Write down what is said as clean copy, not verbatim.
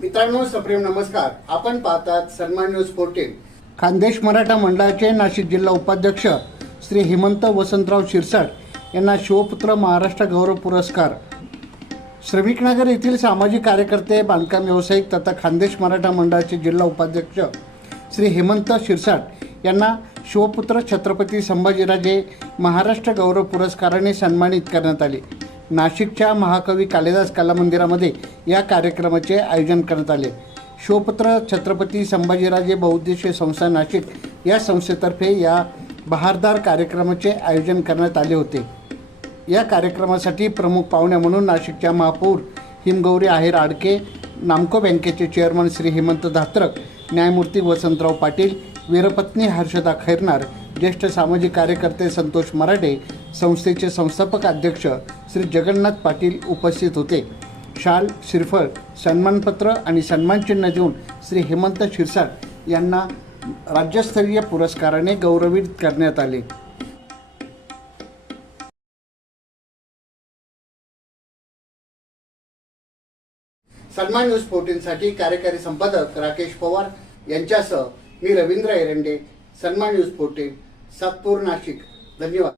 मित्रांनो, सप्रेम नमस्कार। आपण पाहतात सन्मान न्यूज 14। खानदेश मराठा मंडळाचे नाशिक जिल्हा उपाध्यक्ष श्री हेमंत वसंतराव शिरसाट यांना शिवपुत्र महाराष्ट्र गौरव पुरस्कार। श्रमिकनगर येथील सामाजिक कार्यकर्ते, बांधकाम व्यावसायिक तथा खानदेश मराठा मंडळाचे जिल्हा उपाध्यक्ष श्री हेमंत शिरसाट यांना शिवपुत्र छत्रपती संभाजीराजे महाराष्ट्र गौरव पुरस्काराने सन्मानित करण्यात आले। नाशिकच्या महाकवी कालिदास कला मंदिरामध्ये या कार्यक्रमाचे आयोजन करण्यात आले। शिवपुत्र छत्रपती संभाजीराजे बहुउद्देशीय संस्था नाशिक या संस्थेतर्फे या बहारदार कार्यक्रमाचे आयोजन करण्यात आले होते। या कार्यक्रमासाठी प्रमुख पाहुण्या म्हणून नाशिकच्या महापौर हिमगौरी आहेर आडके, नामको बँकेचे चेअरमन श्री हेमंत धात्रक, न्यायमूर्ती वसंतराव पाटील, वीरपत्नी हर्षदा खैरनार, ज्येष्ठ सामाजिक कार्यकर्ते संतोष मराठे, संस्थेचे संस्थापक अध्यक्ष श्री जगन्नाथ पाटील उपस्थित होते। शाल, श्रीफळ, सन्मानपत्र आणि सन्मानचिन्ह देऊन श्री हेमंत शिरसाट यांना राज्यस्तरीय पुरस्काराने गौरवित करण्यात आले। सन्मान न्यूज 14 साठी कार्यकारी संपादक राकेश पवार यांच्यासह मी रवींद्र एरंडे, सन्मान न्यूज 14, सातपूर, नाशिक। धन्यवाद।